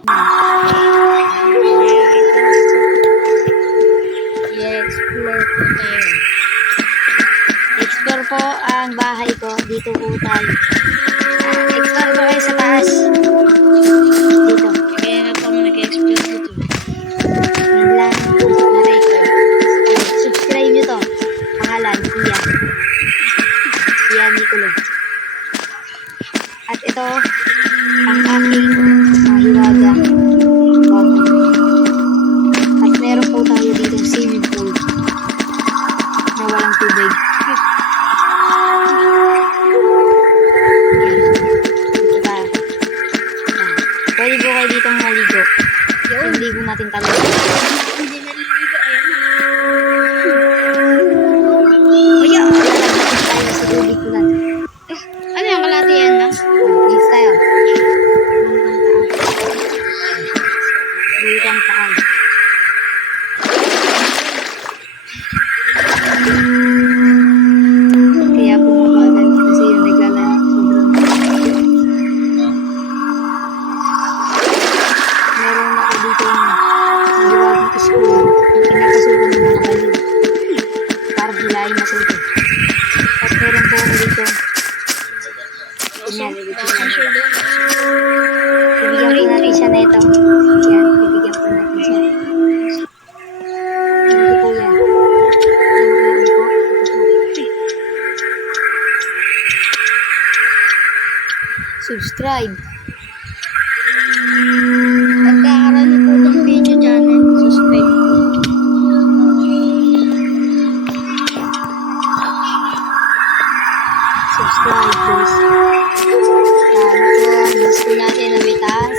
I-explore po tayo. Explore po ang bahay ko. Dito po tayo. Explore po kayo sa taas. Dito. Kaya na po ako nag-explore dito. Yan lang na record. Subscribe nyo to. Pangalan, Kuya. Kuya Niculo. At ito, ang aking mahiwaga. At meron po tayo dito swimming pool na walang tubig. Pwede po kayo dito maligo. Yung ligo natin talaga. Hindi naliligo, ayan na. Kuya, lalagyan tayo sa tubig ko lang. Ano yung kalatian na? Please tayo. Bulikang taal. Kaya po mabagal kasi yung naglalaro sobrang meron ako dito yung nagawagong school yung pinapasukan ng mga baliw para hilahin na sito. At meron po ako dito bibigyan ko natin siya na ito. Yan, bibigyan ko natin siya. Hindi po yan. Subscribe. Pagkakaroon niyo po itong video channel, subscribe po. Subscribe please. Yan, gusto natin na may taas,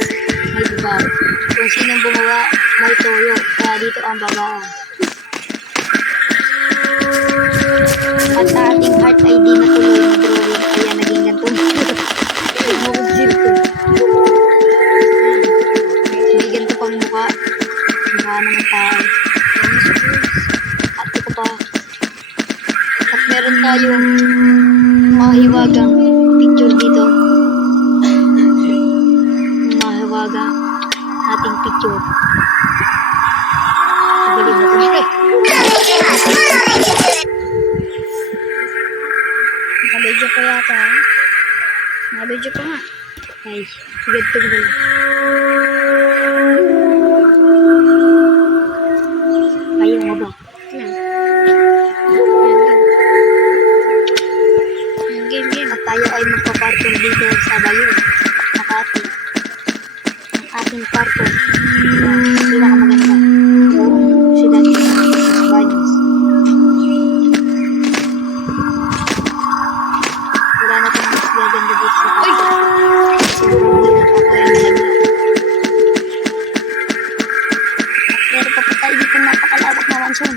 may babaw. Kung sinong bumawa, may toyo. Kaya dito ang baba. At sa ating heart ay di natuloy ng drawing. Kaya naging ganito. May ganito pang mukha. Mukha ng tao. At ito pa. At meron tayong mahiwagang picture dito. Mahiwagang ating picture. Magaling na ito. Nakabidyo pa yata. Nakabidyo pa nga. Ay, sigad ko na. Ayaw nga ba? Game. At tayo ay magpa-parkour dito sa Bayon, Makati. Ang ating parkour. Pinakamaganda. Siyudad ng Baños. Wala na pang mas gaganda dito sa parkour. Sobrang hirap ako ay nalaglag. At meron pa po tayo dito napakalawak na mansion.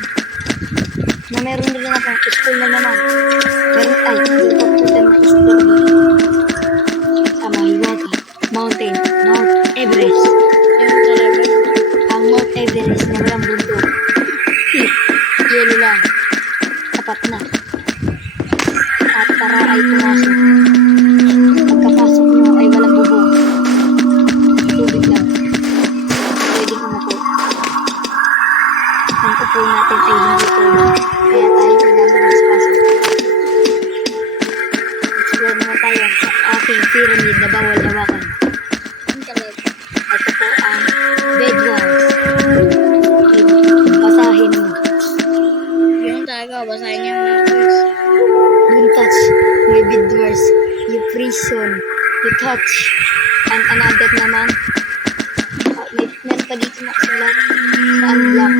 Na meron rin akong school na naman. Meron ay dito po ng school sa Mahiwaga Mountain, Mount Everest. Yun talaga. Ang Mount Everest na walang bundok. Yelo lang. Tapat na. At tara ay pumasok. Pagkapasok mo ay walang bubong. Tubig lang. Pwede umupo. Ang upo natin ay hindi tulog. Kaya tayo pinalabas pasok. Explore naman tayo sa ating pyramid na bawal hawakan. Ito po ang bedwars. Basahin mo. Yun talaga, basahin niya mga quiz. Don't touch my bedwars. You prison. You touch. And another naman. Meron pa dito na sulat sa unblock.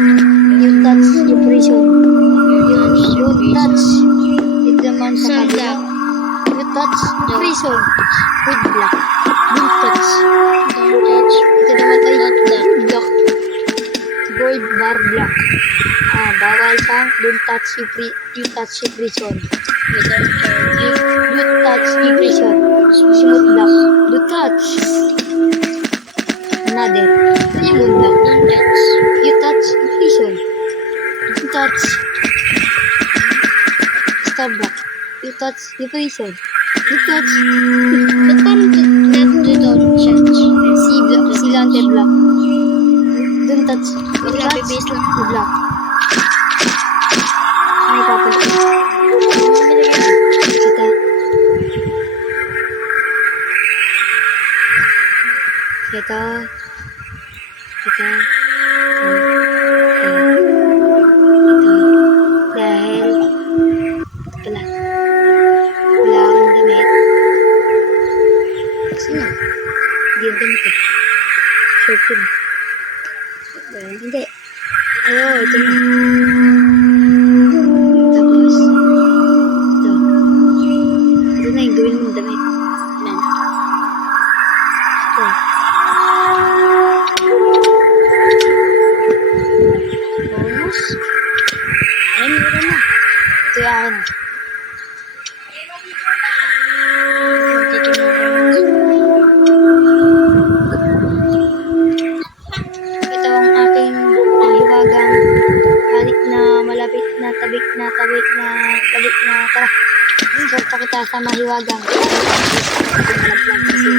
You touch, you prison. Don't touch. It naman sa kabila. You touch, prison. With block. Don't touch. Don't touch. Ito naman ay block. Gold bar block. Bawal pang don't touch, you touch, you prison. You touch, you prison. Smooth block. Don't touch. Another. Lemon block. Don't touch. You touch, you prison. Don't touch. Star block. You touch, you prison. You touch. Ba't parang dito siya? C block. Vigilante block. Don't touch. Wag lang, bibis lang. The block. Ay, papalit. Kita. Kita. Kita. Dahil wala. Wala akong damit. Sino? Hindi yung damit eh. Short yun. Hindi. Ayo, ito na. Tapos, ito. Ito na yung gawin mong damit. Nan. Ito. Bonus. Ay, meron na. Ito yung akin. Dito na bonus. Ito ang aking mahiwagang halik na malapit na tabik na tara. Sorta kita sa mahiwagang. Malaglag kasi